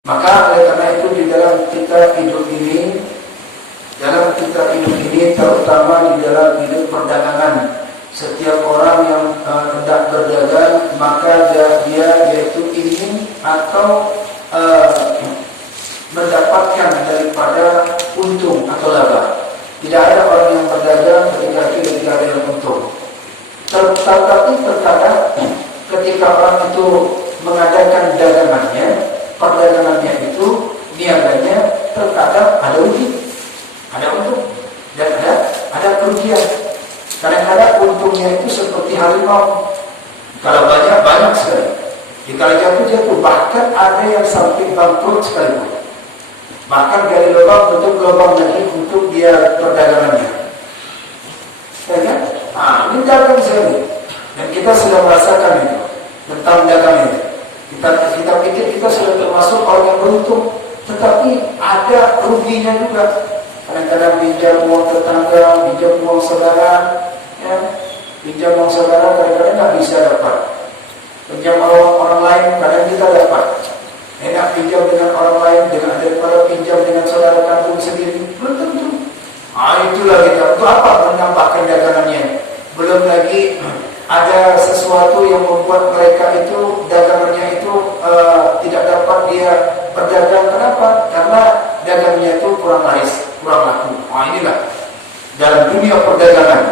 Maka oleh karena itu di dalam kita hidup ini, terutama di dalam hidup perdagangan, setiap orang yang hendak berdagang maka dia yaitu ingin atau mendapatkan daripada untung atau laba. Tidak ada orang yang berdagang ketika tidak ada yang untung. Tetapi terkadang ketika orang itu mengadakan perdagangannya itu niaganya terkadang ada rugi, ada untung, dan ada kerugian. Kadang-kadang untungnya itu seperti harimau, kalau banyak sekali. Jika jatuh, bahkan ada yang sampai bangkrut sekalipun. Bahkan dari lubang bentuk lubang lagi untuk dia perdagangannya. Ya kan? Ini dagang sekali. Dan kita sudah merasakan itu tentang dagang ini. Kita pikir kita sudah termasuk orang yang beruntung, tetapi ada ruginya juga. Kadang-kadang pinjam uang tetangga, pinjam uang saudara, ya. Pinjam uang saudara kadang-kadang nggak bisa dapat. Pinjam orang lain kadang kita dapat. Enak pinjam dengan orang lain daripada pinjam dengan saudara kampung sendiri, belum tentu. Itulah kita. Untuk apa menambahkan dagangannya? Belum lagi ada sesuatu yang membuat mereka itu dagangannya itu tidak dapat dia berdagang. Kenapa? Karena dagangnya itu kurang laris, kurang laku. Inilah dalam dunia perdagangan.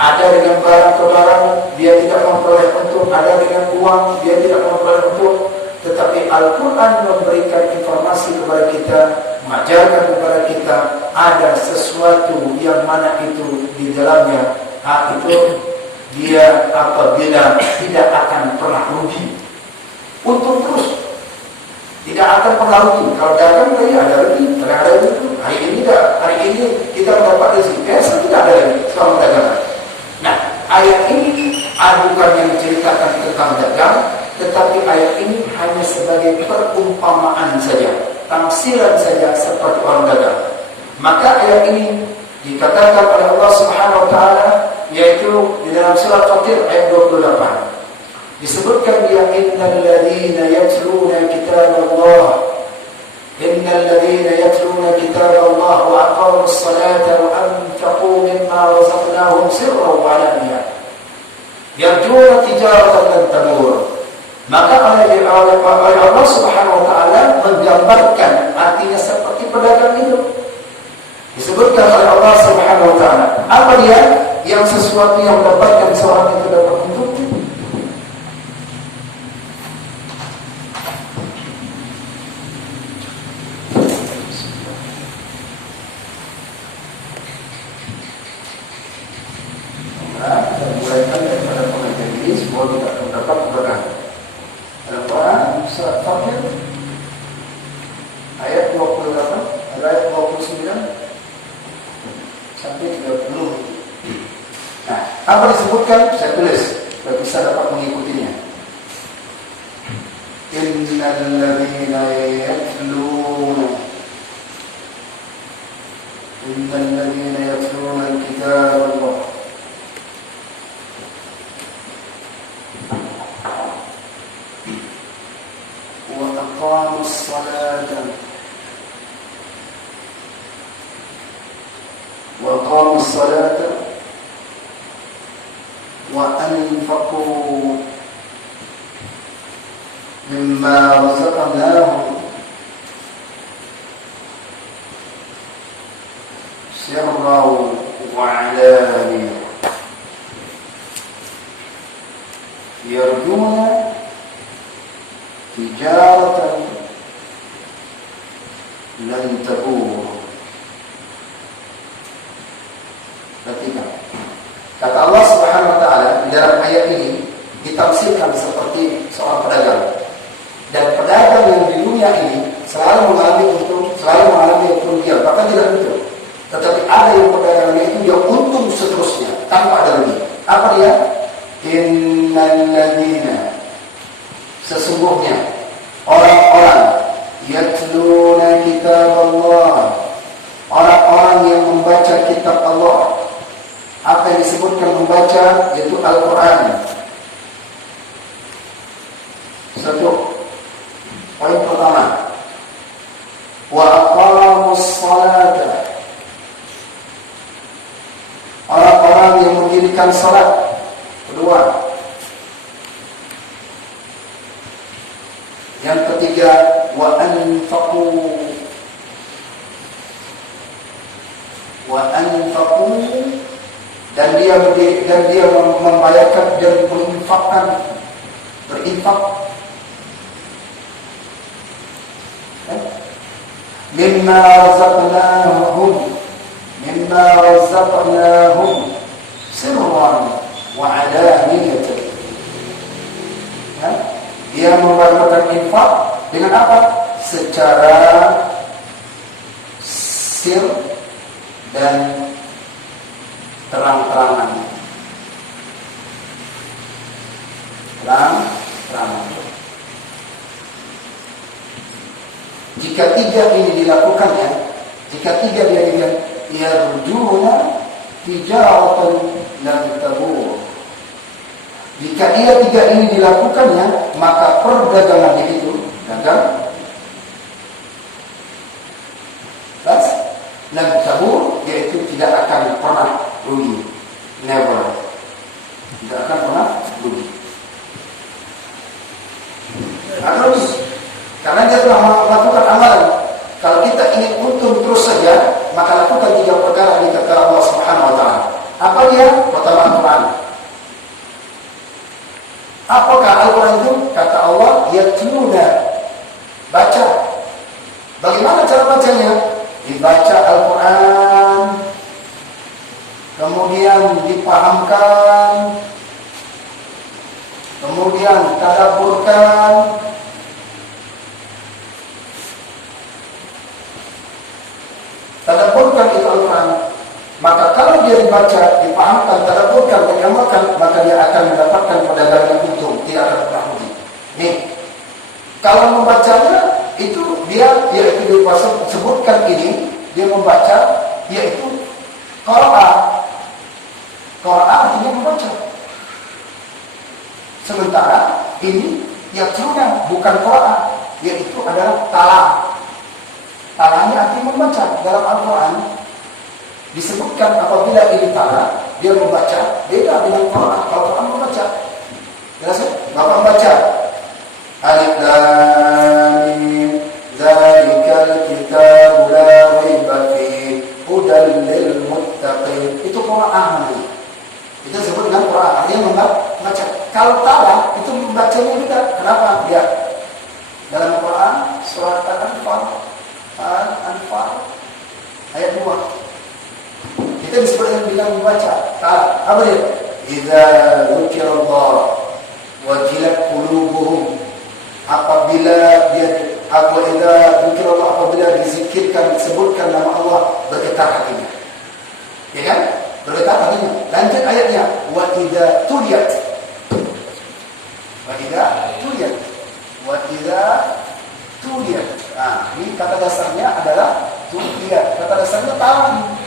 Ada dengan barang atau barang dia tidak memperoleh untung, ada dengan uang dia tidak memperoleh untung. Tetapi Al-Quran memberikan informasi kepada kita, mengajarkan kepada kita ada sesuatu yang mana itu di dalamnya itu dia apabila tidak akan pernah rugi, untung terus, tidak akan pernah rugi. Kalau dagang tadi ada rugi, kadang ada rugi. Hari ini kita mendapat rezeki, biasa tidak ada lagi selama dagangan. Nah, ayat ini bukan yang menceritakan tentang dagang, tetapi ayat ini hanya sebagai perumpamaan saja, tamsilan saja seperti orang dagang. Maka ayat ini dikatakan oleh Allah Subhanahu wa taala, yaitu di dalam surat Fatir ayat 28. Disebutkan dia innal ladzina yatluna kitaballah wa aqamus salata wa anfaqu mimma razaqnahum sirran wa alaniyah yarjuna tijaratan lan tabur. Maka oleh Allah Subhanahu wa taala menggambarkan artinya seperti pedagang itu. Disebutkan oleh Allah Subhanahu wa taala. Apa dia? Yang sesuatu yang mendapatkan seorang itu dapat untung. Kita mulaikan daripada pengajian ini, semua tidak mendapat keberkahan. Al-Quran surat Fatir ayat 28, ayat 29 sampai 30. Nah, apa disebutkan? Saya tulis supaya bisa dapat mengikutinya. Innal ladzina yatluna al-kitab وأقاموا الصلاة وأنفقوا مما رزقناهم سرا وعلانية يرجون tijaratan lan tabur. Perhatikan. Kata Allah Subhanahu wa taala di dalam ayat ini ditafsirkan seperti seorang pedagang. Dan pedagang yang di dunia ini selalu mengalami untung, selalu mengalami kerugian, bahkan tidak betul. Tetapi ada yang perdagangannya itu dia untung seterusnya tanpa ada rugi. Apa dia? Innal ladzina, sesungguhnya orang-orang yatluna kitab Allah, orang-orang yang membaca kitab Allah. Apa yang disebutkan membaca? Yaitu Al-Quran. Satu, poin pertama, wa aqamus salata, orang-orang yang mendirikan salat. Kedua. Yang ketiga, wa anfaqu, dan dia membayarkan dan berinfak mimma razaqnahum sirran wa alaniyatan. Dia membayarkan infak dengan apa? Secara sir dan terang-terangan. Jika tiga ini dilakukannya, jika tiga dia bilang yarjuna tijaratan lan tabur. Jika tiga ini dilakukannya, maka perdagangan itu dagang lan tabur, yaitu tidak akan pernah rugi. Never. Tidak akan pernah rugi. Terus, karena dia telah melakukan amalan. Kalau kita ingin untung terus saja, maka lakukan tiga perkara di kata Allah Subhanahu wa taala. Apa dia? Pertama, Al-Quran. Apakah Al-Quran itu? Kata Allah, yatluna, baca. Bagaimana cara bacanya? Dibaca Al-Quran, kemudian dipahamkan, kemudian tadabburkan, itu Al-Quran. Maka kalau dia dibaca, dipahamkan, tadabburkan, diamalkan, maka dia akan mendapatkan perdagangan yang untung, tidak akan pernah rugi. Nih, kalau membacanya itu dia, yaitu disebutkan ini, dia membaca, yaitu qira'a. Qira'a artinya membaca. Sementara ini yatluna bukan qira'a, yaitu adalah tala. Talanya artinya membaca. Dalam Al-Quran disebutkan apabila ini tala, dia membaca, beda dengan qira'a. Al-Quran membaca. Jelas ya? Bapak membaca Alif Lam Mim Dzalikal kitabu la raiba fihi hudal lil muttaqin. Itu Quran. Itu disebut dengan Quran. Artinya membaca. Kalau tala itu membacanya beda. Kenapa? Dia dalam Quran surat Al-Anfal ayat 2. Kita disebut dengan membaca. Tala. Apa dia? Idza dzukirallah wajilat qulubuhum. Apabila apabila dizikirkan, disebutkan nama Allah, bergetar hatinya. Ya kan? Bergetar hatinya. Lanjut ayatnya, wa idza tuliyat. Ini kata dasarnya adalah tuliyat. Kata dasarnya talam.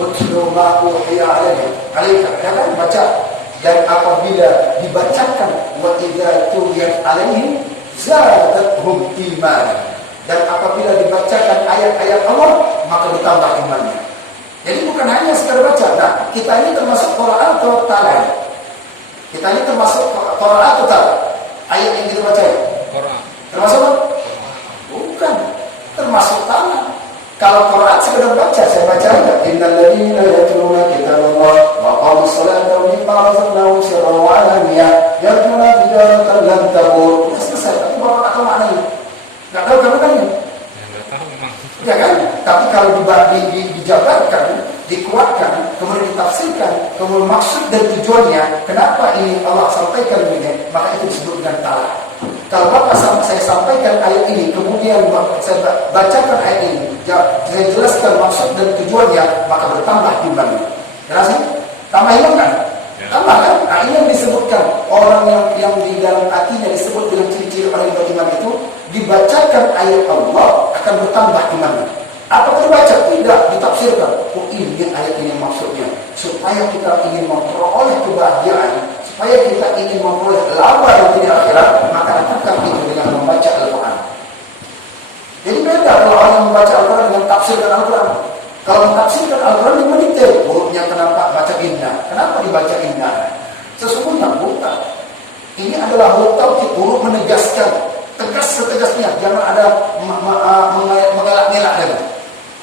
Utlu ma uhiya alaika. Ya kan? Baca. Dan apabila dibacakan wa idza tuliyat alaihim zadatuhum imanan, dan apabila dibacakan ayat-ayat Allah maka bertambah imannya. Jadi bukan hanya sekedar baca. Nah, kita ini termasuk Quran atau tala? Kita ini termasuk Quran atau tala? Ayat yang kita baca Quran. Termasuk apa? Bukan. Termasuk tala. Kalau Quran sekedar baca, saya baca aja. Innal ladzina yatluna kitaballah wa aqamus salata wa mimma razaqnahum sirran wa alaniyah yarjuna tijaratan lan tabur. Selesai. Tapi Bapak tak tahu maknanya. Enggak tahu kandungannya. Enggak tahu memang. Ya kan? Tapi kalau dijabarkan, dikuatkan, kemudian ditafsirkan, kemudian maksud dan tujuannya, kenapa ini Allah sampaikan ini, maka itu disebut dengan ta'ala. Kalau Bapak saya sampaikan ayat ini, kemudian saya bacakan ayat ini, saya jelaskan maksud dan tujuannya, maka bertambah imannya. Jelas sih? Tambah iman kan? Ya. Tambah kan? Nah, ini yang disebutkan orang yang di dalam hatinya disebut dengan ciri-ciri orang yang beriman itu, dibacakan ayat Allah akan bertambah imannya. Apakah dibaca? Tidak, ditafsirkan. Oh, ini ayat ini maksudnya supaya kita ingin memperoleh kebahagiaan, supaya kita ingin memperoleh laba nanti di akhirat, maka lakukan itu dengan membaca Al-Quran. Al-Quran mendetail. Hurufnya kenapa baca inna? Kenapa dibaca inna? Sesungguhnya bukan. Ini adalah huruf tauhid, huruf menegaskan, tegas setegasnya. Jangan ada mengelak-ngelak lagi.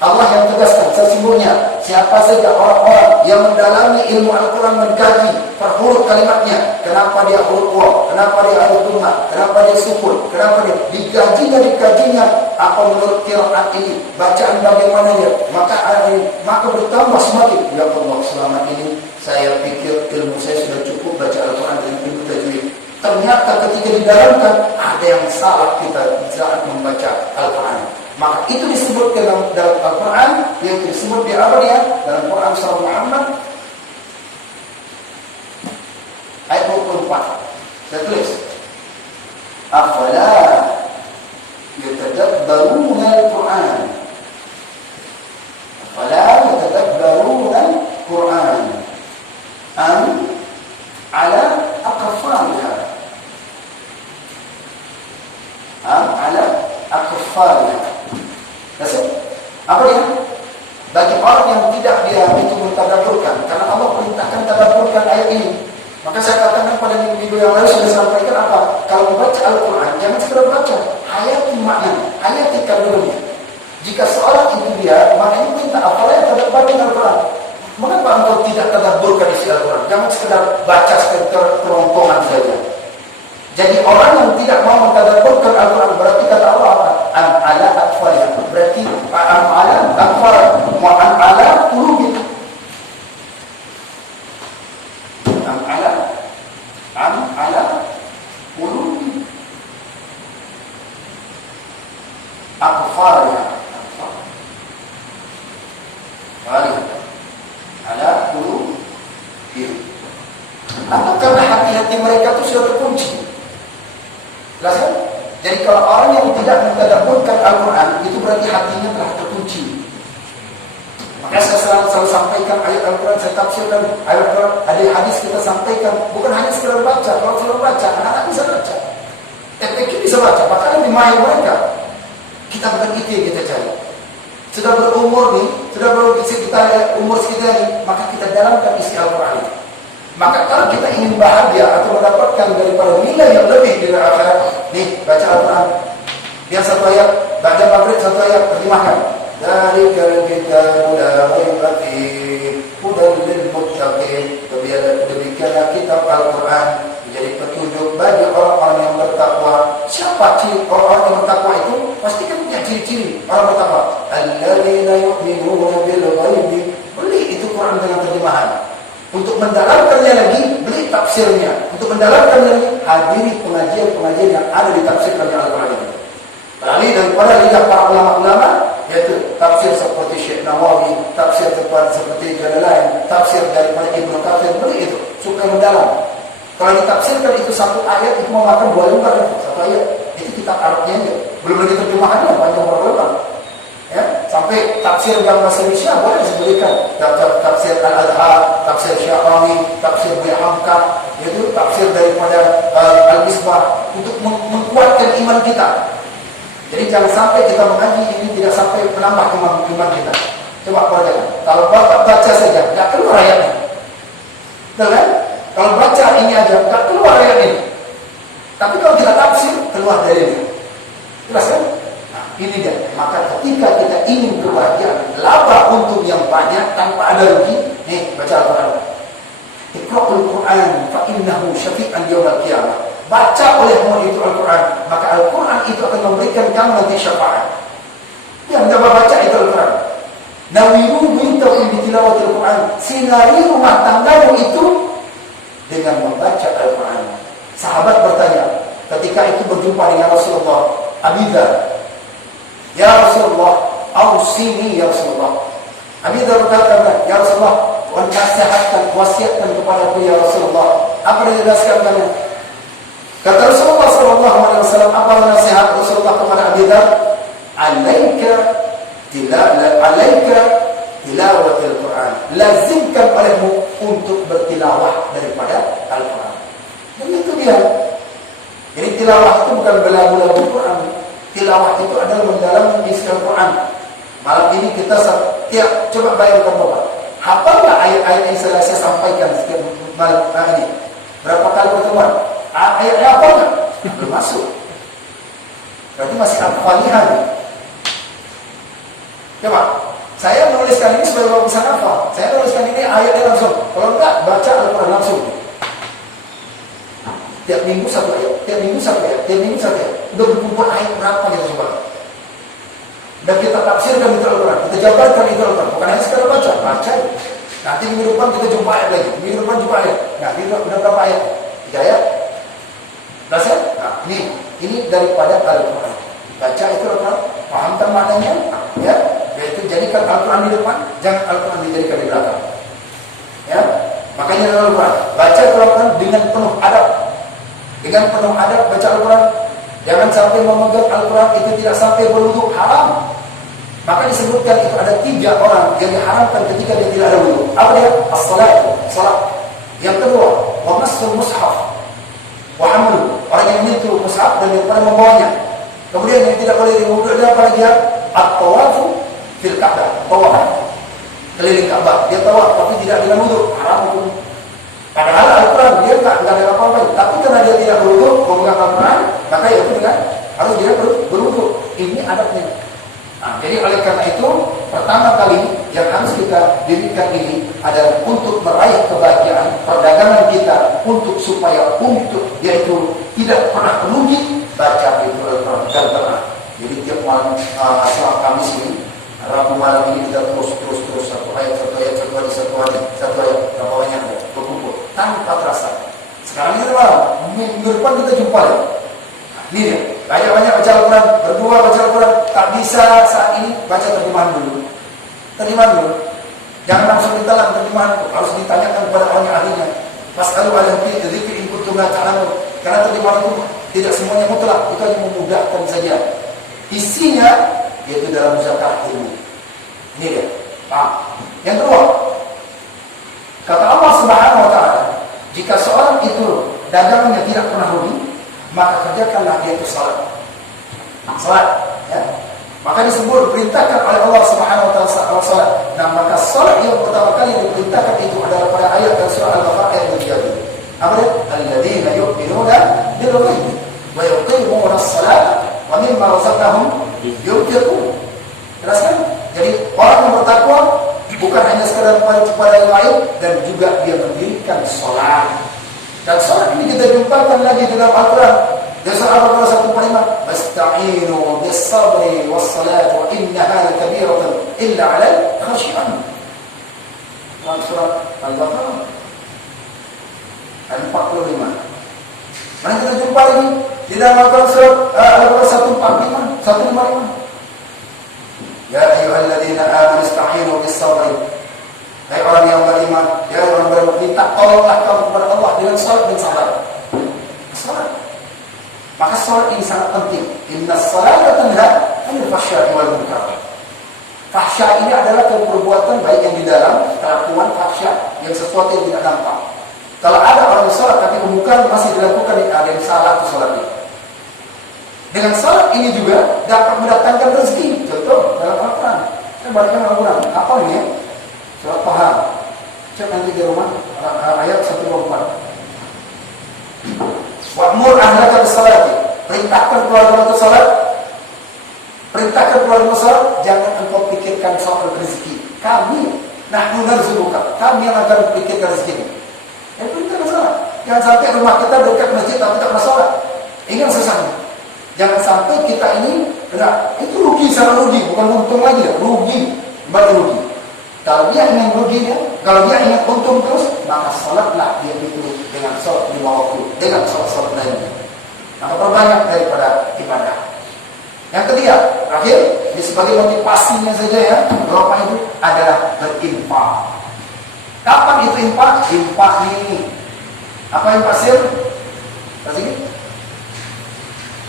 Allah yang tegaskan, sesungguhnya siapa saja orang-orang yang mendalami ilmu Al-Quran, mengkaji per huruf kalimatnya, kenapa dia huruf waw, kenapa dia huruf dhamma, kenapa dia sukun, kenapa dia dikajinya apa menurut qiraat ini, bacaan bagaimana dia, maka bertambah semakin. Ya Allah, selama ini saya pikir ilmu saya sudah cukup baca Al-Quran dengan ilmu tajwid. Ternyata ketika didalamkan ada yang salah kita saat membaca Al-Quran. Maka itu disebutkan dalam Al-Quran, yang disebut di apa dia? Dalam Quran surah Muhammad ayat 24. Saya tulis. Afala yatadabbaruna al-Quran. Afala yatadabbaruna al-Quran. Am ala aqfaliha. Am ala aqfaliha. Apa dia? Bagi orang yang tidak dia itu mentadabburkan, karena Allah perintahkan tadabburkan ayat ini. Maka saya katakan pada minggu yang lalu sudah sampaikan apa? Kalau membaca Al-Quran, jangan sekedar baca, hayati maknanya, hayati kandungannya. Jika seorang itu dia, makanya minta apalah yang tadabburkan Al-Quran. Mengapa engkau tidak tadabburkan isi Al-Quran? Jangan sekedar baca sekedar terompongan saja. Jadi orang yang tidak mau mentadabburkan Al-Quran, berarti kata Allah apa? Am ala atfalih. Berarti am ala atfalih wa am ala qulubih. Am ala qulubih. Atfalih. Ala qulubih. Atau karena hati-hati mereka itu sudah terkunci. Jelas kan? Jadi kalau orang yang tidak mentadabburkan Al-Quran, itu berarti hatinya telah terkunci. Maka saya selalu sampaikan ayat Al-Quran, saya tafsirkan ayat Al-Quran, ada hadis kita sampaikan, bukan hanya sekedar baca. Kalau sekedar baca, anak-anak bisa baca, TPQ bisa baca, bahkan lebih mahir mereka. Kita bukan itu yang kita cari. Sudah berumur nih, sudah kita umur sekitar ini, maka kita dalamkan isi Al-Quran itu. Maka kalau kita ingin bahagia atau mendapatkan daripada nilai yang lebih dari akhirat, nih baca Al-Quran. Yang satu ayat, baca maghrib satu ayat, terjemahkan. Dzalikal kitabu la raiba fihi hudan lil muttaqin. Demikianlah kitab Al-Quran menjadi petunjuk bagi orang-orang yang bertakwa. Siapa ciri orang yang bertakwa itu? Pasti kan punya ciri-ciri orang bertakwa. Alladzina yu'minuna bil ghaibi. Beli itu Quran dengan terjemahan. Untuk mendalamkannya lagi, beli tafsirnya. Untuk mendalamkannya lagi, hadiri pengajian-pengajian yang ada ditafsirkan di Al-Quran ini. Lalu daripada lidah para ulama-ulama, yaitu tafsir seperti Syekh Nawawi, tafsir seperti Jalalain, tafsir daripada Ibnu Katsir, beli itu supaya mendalam. Kalau ditafsirkan itu satu ayat, itu memakan 2 lembar satu ayat. Itu kitab Arabnya aja. Belum lagi terjemahannya, panjang berapa lembar. Ya, sampai tafsir dalam bahasa Indonesia boleh disebutkan tafsir Al-Adhar, tafsir Syarani, tafsir Buya Hamka, yaitu tafsir daripada Al-Misbah untuk menguatkan iman kita. Jadi jangan sampai kita mengaji ini tidak sampai menambah iman kita. Coba perhatikan, kalau bapak baca saja tidak keluar ayatnya, betul kan? Kalau baca ini aja tidak keluar ayat ini. Tapi kalau kita tafsir keluar dari ini. Jelas kan? Ini dia. Maka ketika kita ingin kebahagiaan, laba untung yang banyak tanpa ada rugi, nih baca Al-Quran. Iqra'ul Quran fa innahu syafi'an yaumil qiyamah. Baca olehmu itu Al-Quran, maka Al-Quran itu akan memberikan kamu nanti syafaat. Yang enggak baca itu Al-Quran. Nawiru bintakum bitilawatil Quran. Sinari rumah tanggamu itu dengan membaca Al-Quran. Sahabat bertanya, ketika itu berjumpa dengan Rasulullah, Abi Dzar, ya Rasulullah, ausini ya Rasulullah. Abi Dzar berkata, ya Rasulullah, wasiatkan kepadaku ya Rasulullah. Apa yang dijelaskan? Kata Rasulullah SAW, apa nasihat Rasulullah kepada Abi Dzar? Alaika tilawatil Quran. Lazimkan olehmu untuk bertilawah daripada Al-Quran. Dan itu dia. Jadi tilawah itu bukan belagu-lagu Quran. Tilawah itu adalah mendalami isi Al-Quran. Malam ini kita tiap coba bayangkan Bapak. Hafal nggak ayat-ayat yang saya sampaikan setiap malam ini? Berapa kali pertemuan? Ayat-ayat apa nggak? Belum masuk. Berarti masih hafalihan. Coba, saya menuliskan ini sebagai Bapak bisa hafal. Saya menuliskan ini ayatnya langsung. Kalau enggak, baca Al-Quran langsung. Tiap minggu satu ayat, tiap minggu satu ayat, tiap minggu satu ayat. Udah berkumpul ayat berapa kita coba? Dan kita tafsirkan itu Al-Quran, kita jabarkan itu Al-Quran. Bukan hanya sekedar baca, baca. Nanti minggu depan kita jumpa ayat lagi, minggu depan jumpa ayat. Nah, ini udah berapa ayat? 3 ayat? Belas ya? Nah, ini daripada Al-Quran. Baca itu Al-Quran, pahamkan maknanya, ya. Yaitu jadikan Al-Quran di depan, jangan Al-Quran dijadikan di belakang. Ya, makanya Al-Quran, baca Al-Quran dengan penuh adab. Dengan penuh adab baca Al-Quran. Jangan sampai memegang Al-Quran itu tidak sampai berwudu, haram. Maka disebutkan itu ada 3 orang yang diharamkan ketika dia tidak ada wudu. Apa dia? As-salat, salat. Yang kedua, wa massul mushaf, wa hamlu, orang yang menyentuh mushaf dan yang pernah membawanya. Kemudian yang tidak boleh diwudu adalah apa lagi? At-tawafu fil Ka'bah, tawaf keliling Ka'bah. Dia tawaf tapi tidak dengan wudu, haram hukum. Padahal Al-Quran dia nggak ada apa-apa, tapi karena dia tidak berwudu memegang Al-Quran, maka itu dengan harus dia berwudu. Ini adabnya. Nah, jadi oleh karena itu pertama kali yang harus kita dirikan ini adalah untuk meraih kebahagiaan perdagangan kita, supaya yaitu tidak pernah rugi baca itu Al-Quran dan pernah. Jadi tiap malam setelah Kamis ini, Rabu malam ini kita terus satu ayat berapa banyak berkumpul tanpa terasa. Sekarang ini malam, minggu depan kita jumpa lagi. Ini dia, banyak baca Al-Quran, berdua baca Al-Quran. Tak bisa saat ini baca terjemahan dulu. Jangan langsung ditelan terjemahan, harus ditanyakan kepada orang yang ahlinya. Fas'alu ahla dzikri in kuntum la ta'lamun. Karena terjemahan itu tidak semuanya mutlak, itu hanya memudahkan saja. Isinya yaitu dalam zakat ilmu. Ini dia. Yang kedua, kata Allah Subhanahu wa taala, jika seorang itu dagangannya tidak pernah rugi, maka kerjakanlah dia itu salat. Ya. Maka disebut perintahkan oleh Allah Subhanahu wa taala salat. Nah, maka salat yang pertama kali diperintahkan itu adalah pada ayat surah Al-Baqarah ayat 30. Apa dia? Alladzina yu'minuna bil ghaib wa yuqimuna as-salata wa mimma razaqnahum yunfiqun. Jelas kan? Jadi orang yang bertakwa bukan hanya sekadar kepada yang lain, dan juga dia mendirikan sholat. Dan sholat ini kita jumpakan lagi di dalam Al-Quran. Di surah Al-Baqarah 145, "Wasta'inu bis-sabri was-salati wa innaha lakabiratun illa 'alal khashi'in." Dalam surah Al-Baqarah ayat 45. Mana kita jumpa lagi di dalam Al-Quran surah Al-Baqarah 155. Ya ayyuhalladzina amanu ista'inu bis-sabri. Hai orang yang beriman, ya orang beriman, minta tolonglah kamu kepada Allah dengan salat dan sabar. Salat. Maka salat ini sangat penting. Innas salata tanha 'anil fahsya'i wal munkar. Fahsya ini adalah perbuatan baik yang di dalam, kelakuan fahsya yang sesuatu yang tidak nampak. Kalau ada orang salat tapi kemungkinan masih dilakukan, ada yang salah itu salatnya. Dengan salat ini juga dapat mendatangkan rezeki. Contoh dalam Al-Quran. Saya bacakan Al-Quran. Apa ini ya? Surat Taha. Cek nanti di rumah ayat 124. Wa'mur ahlaka bis-salati. Perintahkan keluarga untuk salat. Perintahkan keluarga untuk salat. Jangan engkau pikirkan soal rezeki. Kami nahnu narzuquka. Kami yang akan pikirkan rezeki. Yang perintahkan salat. Jangan sampai rumah kita dekat masjid tapi tak pernah salat. Ingat susahnya. Jangan sampai kita ini, itu rugi secara rugi, bukan untung lagi, rugi, kembali rugi. Kalau dia ingin ruginya, kalau dia ingin untung terus, maka salatlah dia itu dengan salat 5 waktu, dengan salat lainnya. Maka perbanyak daripada ibadah. Yang ketiga, terakhir, ini sebagai motivasinya saja ya, Bapak Ibu, adalah berinfak. Kapan itu infak? Infak ini. Apa infak sir? Kasih.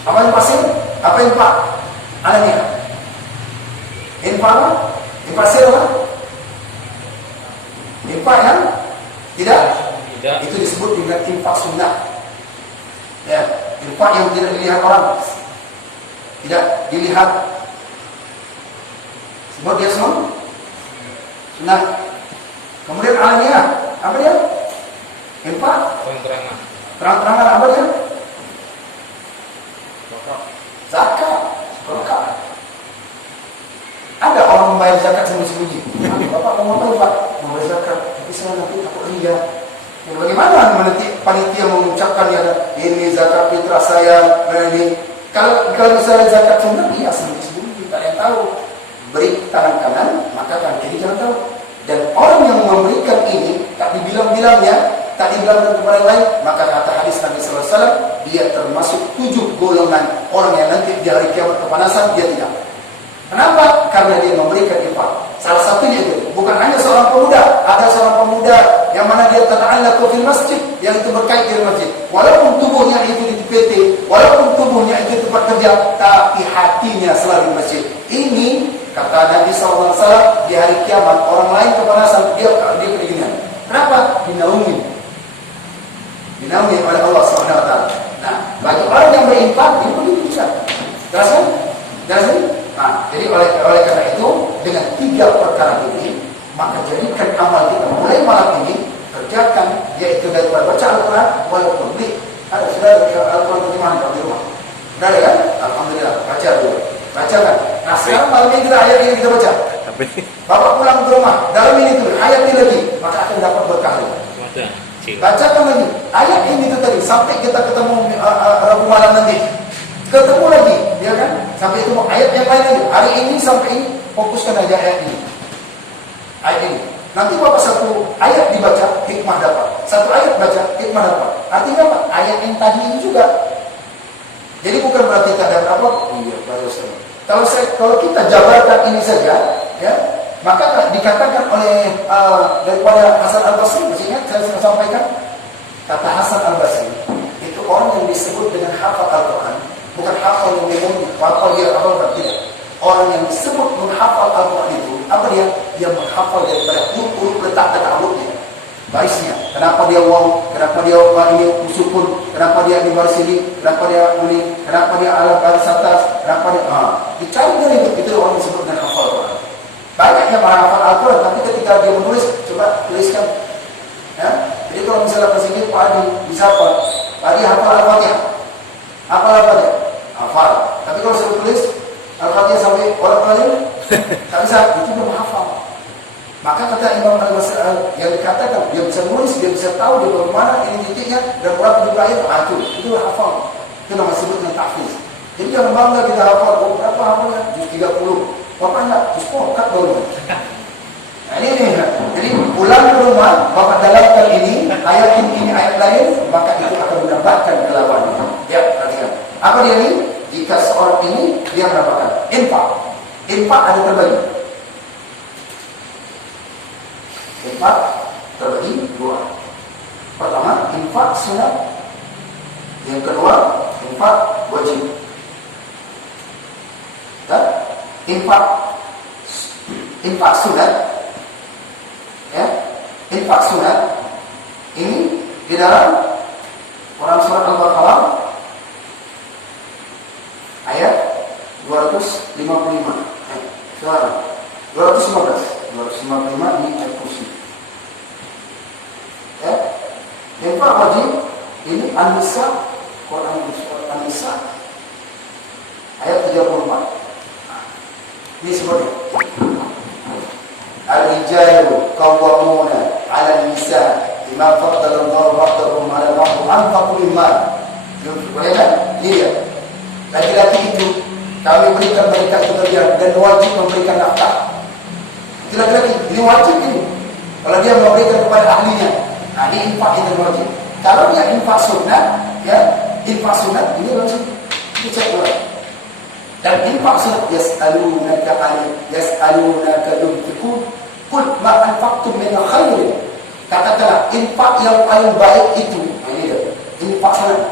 Apa yang pasir? Apa yang pak? Alamiah. Infak apa? Infak sir apa? Infak yang tidak? Itu disebut dengan infak sunnah. Ya, infak yang tidak dilihat orang, tidak dilihat. Sebab dia Nah, kemudian alaniah, apa dia? Infak. Terang-terangan apa dia? Zakat. Ada orang membayar zakat sembunyi-sembunyi. Bapak mau apa Pak? Membayar zakat. Tapi saya nanti takut ria. Ya, bagaimana nanti panitia mengucapkan ya ini zakat fitrah saya ini. Kalau misalnya zakat sunnah, iya sembunyi-sembunyi, tak ada yang tahu. Beri tangan kanan, maka tangan kiri jangan tahu. Dan orang yang memberikan ini tak dibilang-bilangnya, tak dibilangkan kepada yang lain, maka kata hadis Nabi SAW, dia termasuk 7 golongan orang yang nanti di hari kiamat kepanasan, dia tidak. Kenapa? Karena dia memberikan infak. Salah satunya itu, bukan hanya seorang pemuda, ada seorang pemuda yang mana dia tata'allaqu fil masjid, yang itu berkait dengan masjid. Walaupun tubuhnya itu di PT, walaupun tubuhnya itu tempat kerja, tapi hatinya selalu di masjid. Ini kata Nabi SAW, di hari kiamat orang lain kepanasan, dia kedinginan. Kenapa? Dinaungi oleh Allah SWT. Nah, bagi orang yang berinfak itu begitu bisa. Jelas kan? Nah, jadi oleh karena itu dengan 3 perkara ini, maka jadikan amal kita mulai malam ini kerjakan, yaitu daripada baca Al-Quran walaupun ada sudah Al-Quran terjemahan di rumah. Sudah ada kan? Alhamdulillah, baca dulu. Bacakan. Nah, sekarang malam ini kita ayat ini kita baca. Bapak pulang ke rumah, dalam ini tuh ayat ini lagi, maka akan dapat berkah. Bacakan lagi ayat ini itu tadi sampai kita ketemu Rabu malam nanti. Ketemu lagi, ya kan? Sampai ketemu ayat yang lain lagi. Hari ini sampai ini fokuskan aja ayat ini. Ayat ini. Nanti Bapak satu ayat dibaca, hikmah dapat. Satu ayat baca, hikmah dapat. Artinya apa? Ayat yang tadi ini juga. Jadi bukan berarti tak ada apa? Iya, Pak Ustaz. Kalau kita jabarkan ini saja, ya, maka dikatakan oleh daripada Hasan Al-Basri, maksudnya saya sudah sampaikan, kata Hasan Al-Basri, itu orang yang disebut dengan hafal Al-Quran, bukan hafal yang memang hafal dia hafal tidak. Orang yang disebut menghafal Al-Quran itu, apa dia? Dia menghafal daripada huruf letak dan alurnya, barisnya. Kenapa dia waw? Kenapa dia ini sukun? Kenapa dia di baris ini? Kenapa dia ini? Kenapa dia ala baris atas? Kenapa dia? Dicari dari itu orang disebut dengan hafal Al-Quran. Banyak yang menghafal Al-Quran, tapi ketika dia menulis, coba tuliskan. Ya? Jadi kalau misalnya pas ini Pak Adi bisa apa? Pak Adi hafal Al-Fatihah. Hafal Al-Fatihah? Hafal. Tapi kalau saya tulis Al-Fatihah sampai orang lain, tak bisa. Itu belum hafal. Maka kata Imam Al-Basri yang dikatakan dia bisa nulis, dia bisa tahu di mana ini titiknya dan berapa jumlah ayat. Itu hafal. Itu nama sebut dengan tahfiz. Jadi jangan bangga kita hafal. Berapa hafalnya? Juz 30. Bapak enggak, juz 4 kat baru. Nah, ini. Jadi pulang ke rumah, Bapak dalamkan ini, ayat ini, ayat lain, maka itu akan mendapatkan kelapangan. Ya, perhatikan. Apa dia ini? Jika seorang ini dia mendapatkan infak. Infak ada terbagi. Infak terbagi 2. Pertama, infak sunat. Yang kedua, infak wajib. Dan infak sunat, ya, infak sunat ini di dalam Quran surat Al-Baqarah ayat 255. Sekarang 255 ini ayat kursi. Ya, infak wajib ini An-Nisa, Quran surat An-Nisa ayat 34. Ini sebutnya Al-Rijalu qawwamuna 'ala an-nisa bima faddala Allahu ba'dahum 'ala ba'd anfaqu mimma yunfiquna. Iya. Laki-laki itu kami berikan mereka pekerjaan dan wajib memberikan nafkah. Itu laki-laki, ini wajib ini. Kalau dia memberikan kepada ahlinya, nah ini infak itu wajib. Kalau dia infak sunnah, ya, infak sunnah ini wajib. Itu cek boleh. Dan infak sunat yas'alunaka yunfiqun qul ma anfaqtum min khairin. Katakanlah infak yang paling baik itu, ini dia, infak sunat,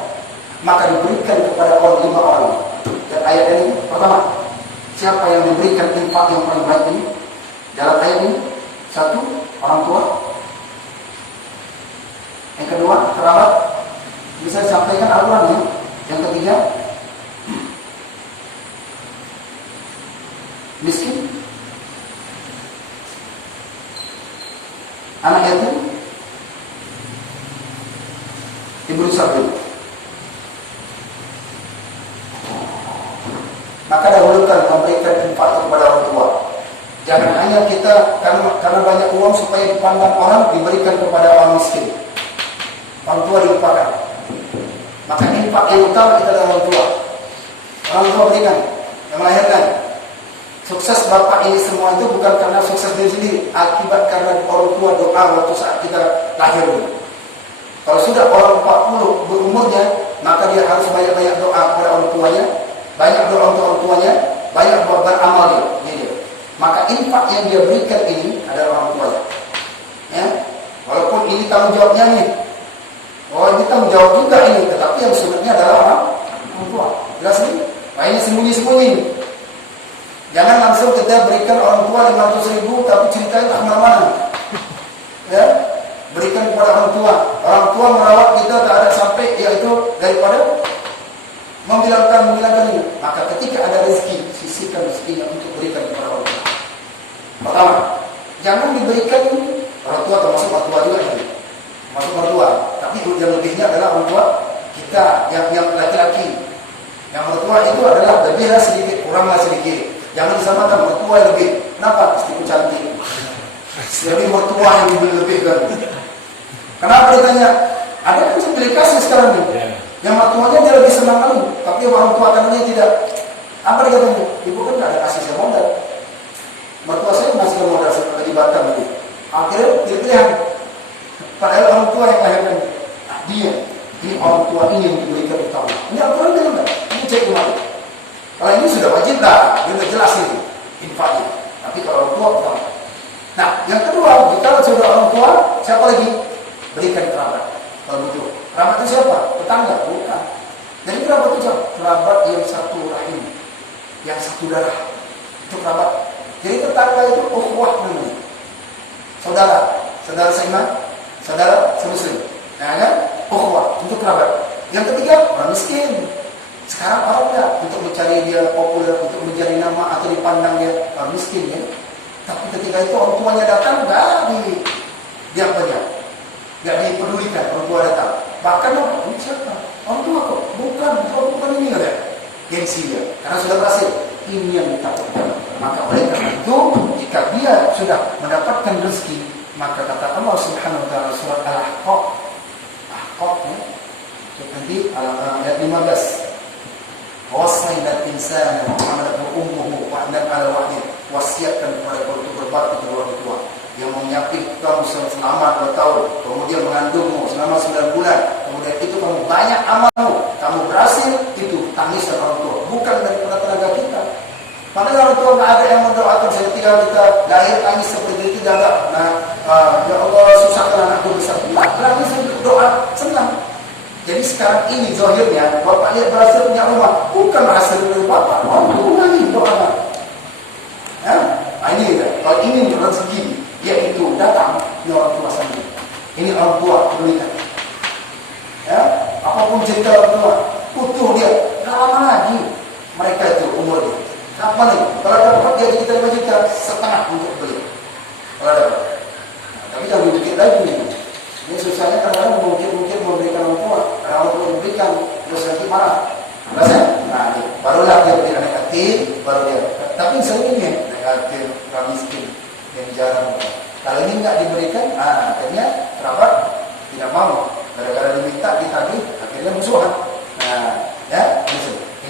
maka diberikan kepada orang 5 orang. Dan ayat ini pertama, siapa yang memberikan infak yang paling baik ini? Dalam ayat ini, 1, orang tua. Yang kedua, kerabat. Bisa disampaikan Al-Quran. Yang ketiga, miskin. anak yatim diberi sabun. Maka dahulukan memberikan infak kepada orang tua. Jangan hanya kita karena banyak uang supaya dipandang orang, diberikan kepada orang miskin. Orang tua dilupakan. Maka infak yang utama kita adalah orang tua. Orang tua berikan, yang melahirkan. Sukses bapak ini semua itu bukan karena sukses diri sendiri, akibat karena orang tua doa waktu saat kita lahir dulu. Kalau sudah orang 40 berumurnya, maka dia harus banyak-banyak doa kepada orang tuanya, banyak doa untuk orang tuanya, banyak beramal dia. Maka infak yang dia berikan ini adalah orang tuanya. Ya, walaupun ini tanggung jawabnya nih, ini tanggung jawab juga ini, tetapi yang sebenarnya adalah orang tua. Jelas nih, ini sembunyi-sembunyi. Jangan langsung kita berikan orang tua 500.000 tapi ceritanya tak kemana-mana. Ya, berikan kepada orang tua. Orang tua merawat kita tak ada sampai, yaitu daripada menghilangkan ini. Maka ketika ada rezeki, sisihkan rezekinya untuk berikan kepada orang tua. Pertama, jangan diberikan orang tua, termasuk orang tua juga ini. Masuk orang tua, tapi yang lebihnya adalah orang tua kita yang laki-laki. Yang mertua itu adalah lebihlah sedikit, kuranglah sedikit. Jangan disamakan mertua yang lebih. Kenapa? Istriku cantik. Jadi mertua yang lebih-lebihkan. Kenapa ditanya? Ada kan pilih kasih sekarang nih. Yang mertuanya dia lebih senang kali, tapi orang tua kanannya tidak. Apa dia katanya? Ibu kan tidak ada kasih saya modal. Mertua saya masih modal di Batam ini. Akhirnya pilih-pilihan. Padahal orang tua yang melahirkan. Nah, dia. Ini orang tua ini yang diberikan utama. Ini aturan dia enggak? Ini cek kemarin. Kalau ini sudah wajib dah, dia sudah jelas ini infaknya. Tapi kalau orang tua utama. Nah, yang kedua, jika sudah orang tua, siapa lagi? Berikan kerabat. Kalau begitu, kerabat itu siapa? Tetangga, bukan. Jadi kerabat itu siapa? Kerabat yang satu rahim, yang satu darah. Itu kerabat. Jadi tetangga itu ukhuwah namanya. Saudara seiman, saudara semuslim. Nah, kan? Ukhuwah, itu kerabat. Yang ketiga, orang miskin. Sekarang orang enggak untuk mencari dia populer, untuk mencari nama atau dipandang dia orang miskin ya. Tapi ketika itu orang tuanya datang, enggak dipedulikan orang tua datang. Bahkan orang siapa? Orang tua kok? Bukan ini ada. Gengsi dia, karena sudah berhasil. Ini yang ditakutkan. Maka oleh karena itu, jika dia sudah mendapatkan rezeki, maka kata Allah Subhanahu wa taala surat Al-Ahqaf. Ahqaf ya. Nanti ayat 15. Wasaina insana hamalathu ummuhu wahnan 'ala wahnin. Wasiatkan kepada kau untuk berbakti kepada orang tua yang menyapih kamu selama 2 tahun, kemudian mengandungmu selama 9 bulan, kemudian itu kamu banyak amalmu, kamu berhasil, itu tangisan orang tua, bukan daripada tenaga kita. Padahal orang tua tidak ada yang mendoakan ketika kita lahir tangis seperti itu tidak. Ya Allah susahkan anakku besar. Berarti doa senang. Jadi sekarang ini zahirnya bapak lihat berhasil punya rumah, bukan berhasil dari bapak, orang tua ini doa. Ya, ini kalau ingin rezeki yaitu datang dari orang tua sendiri. Ini orang tua berikan. Ya, apapun cerita orang tua, utuh dia. Tak lama lagi mereka itu umur dia. Kapan nih? Kalau dapat dia kita 5 juta setengah untuk beli. Kalau dapat. Tapi jangan dikit lagi nih. Ini susahnya kadang-kadang mungkin memberikan orang tua, karena orang tua memberikan, terus nanti marah. Bahasa? Nah, ini. Barulah dia beri anak yatim, baru dia. Tapi sering ini anak yatim, orang miskin, yang jarang. Kalau ini enggak diberikan, akhirnya kerabat tidak mau. Gara-gara diminta, ditagih, akhirnya musuhan. Nah, ya,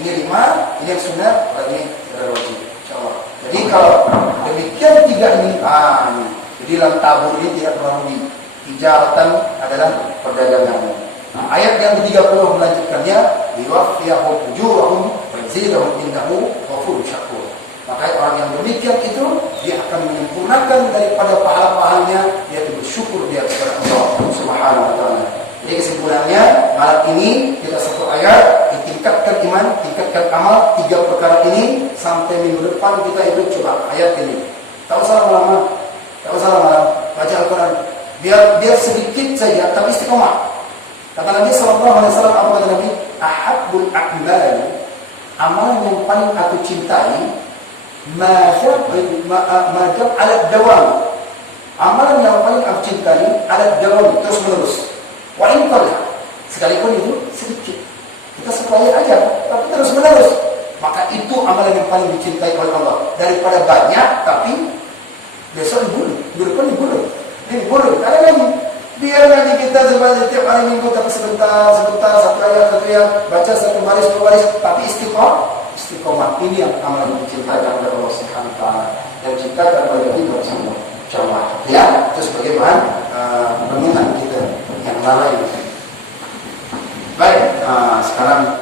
ini 5, ini yang sunnah, ini wajib. Insyaallah. Jadi kalau demikian 3 ini, ini. Jadi dalam tabur ini tidak pernah rugi. Tijaratan adalah perdagangan. Nah, ayat yang ke-30 melanjutkannya, liwafiyahum ujurahum wa yazidahum innahu ghafurur syakur. Maka orang yang demikian itu dia akan menyempurnakan daripada pahala-pahalanya, yaitu bersyukur dia kepada Allah Subhanahu wa taala. Jadi kesimpulannya, malam ini kita satu ayat ditingkatkan iman, tingkatkan amal, 3 perkara ini sampai minggu depan kita itu coba ayat ini. Tak usah lama-lama, baca Al-Quran. Biar sedikit saja, tapi istiqomah. Kata Nabi sallallahu alaihi wasallam, apa kata Nabi? Ahabbul a'mal, amal yang paling aku cintai, madam ala dawam. Amalan yang paling aku cintai adalah dawam terus menerus. Wa in qalla, sekalipun itu sedikit. Kita sekali aja, tapi terus menerus. Maka itu amalan yang paling dicintai oleh Allah. Daripada banyak, tapi besok dibunuh, depan dibunuh. Dibunuh, ada lagi. Biar nanti kita setiap hari minggu tapi sebentar, satu ayat, baca satu baris, dua baris, tapi istiqomah ini yang amalan yang dicintai oleh Allah Subhanahu wa taala. Dan cintakan oleh kita semua. Insyaallah. Ya, itu sebagai bahan renungan kita yang lalai. Baik, sekarang